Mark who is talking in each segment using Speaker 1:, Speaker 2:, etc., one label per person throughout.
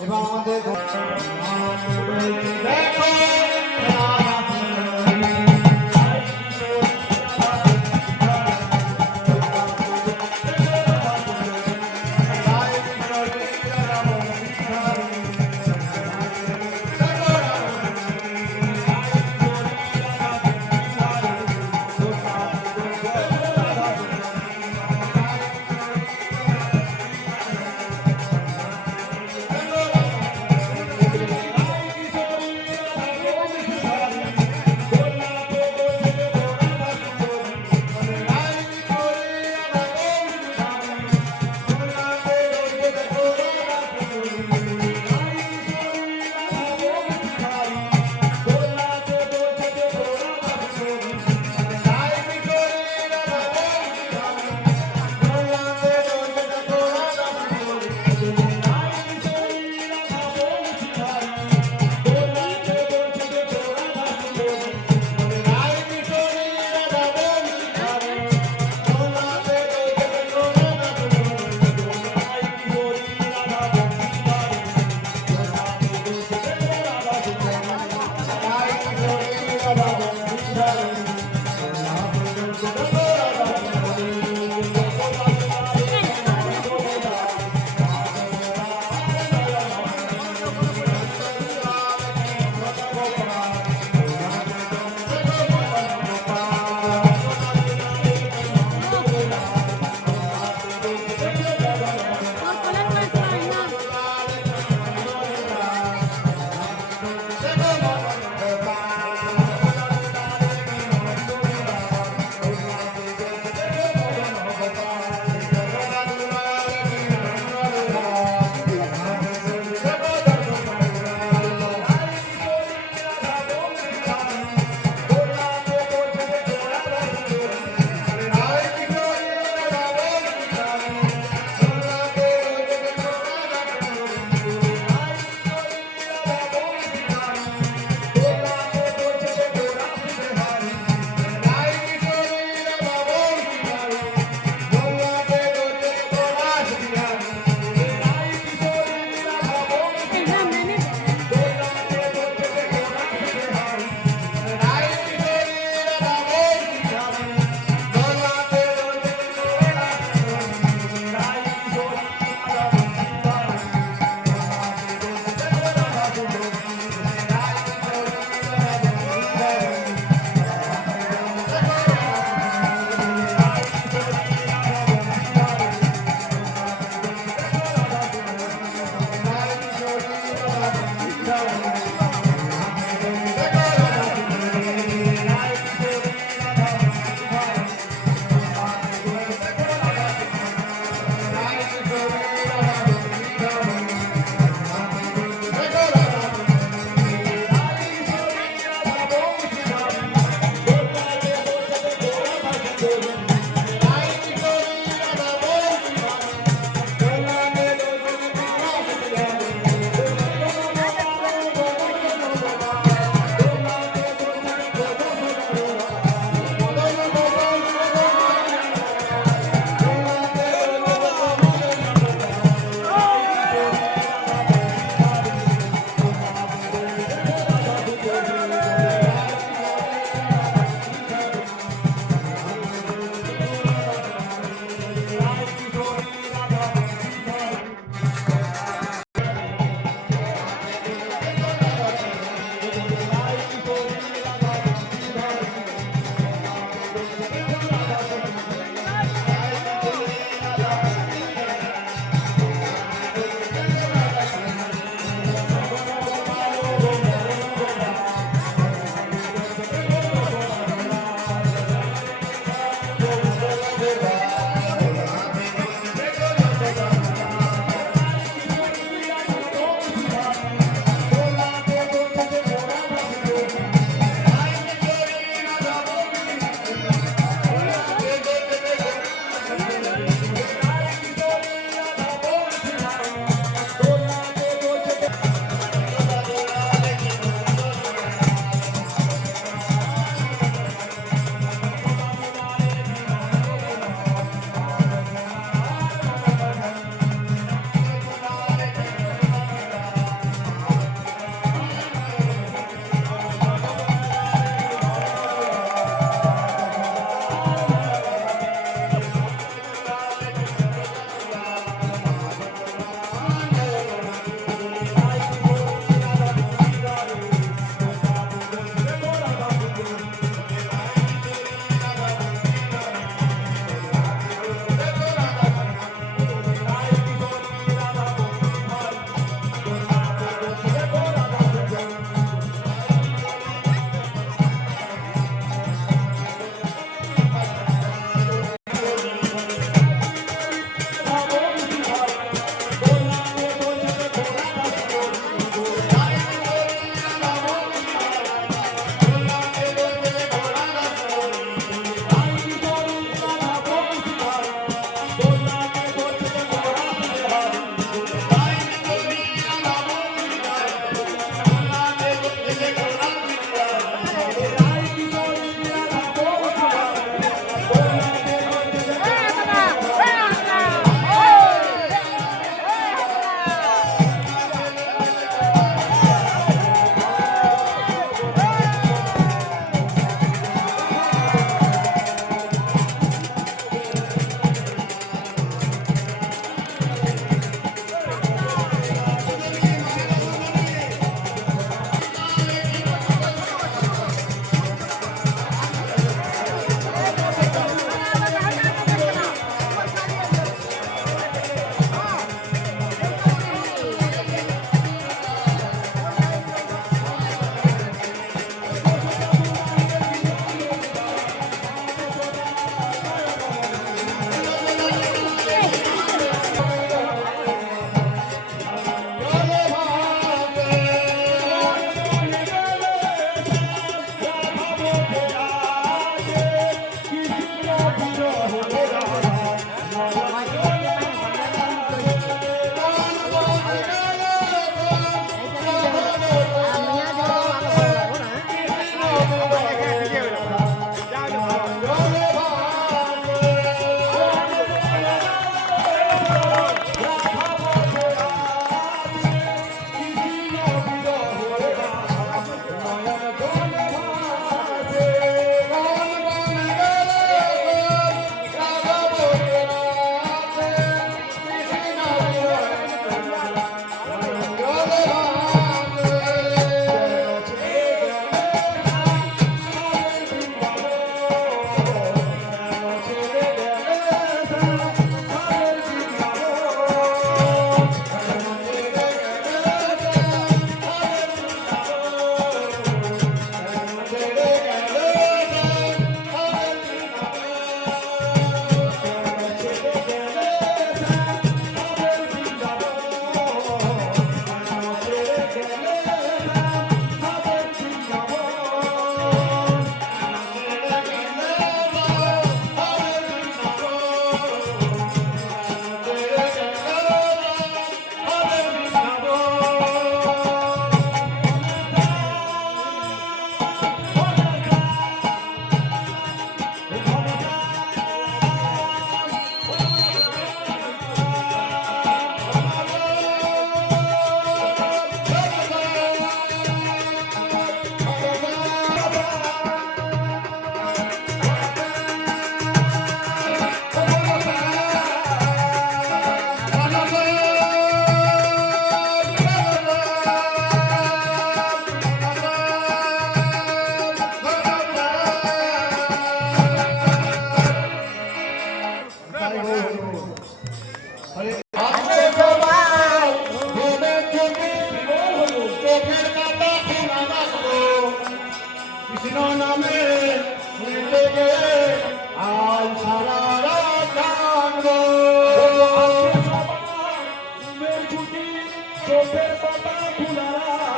Speaker 1: এবং আমাদের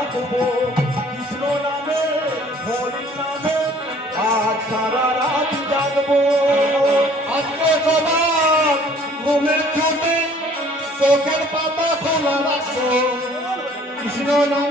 Speaker 1: রাখব কৃষ্ণ নামে, হরি নামে, আজ সারা রাত জাগবো। আজকে সবার ঘুমের ছুটে চোখের পাতা খোলা রাখব। কৃষ্ণ নামে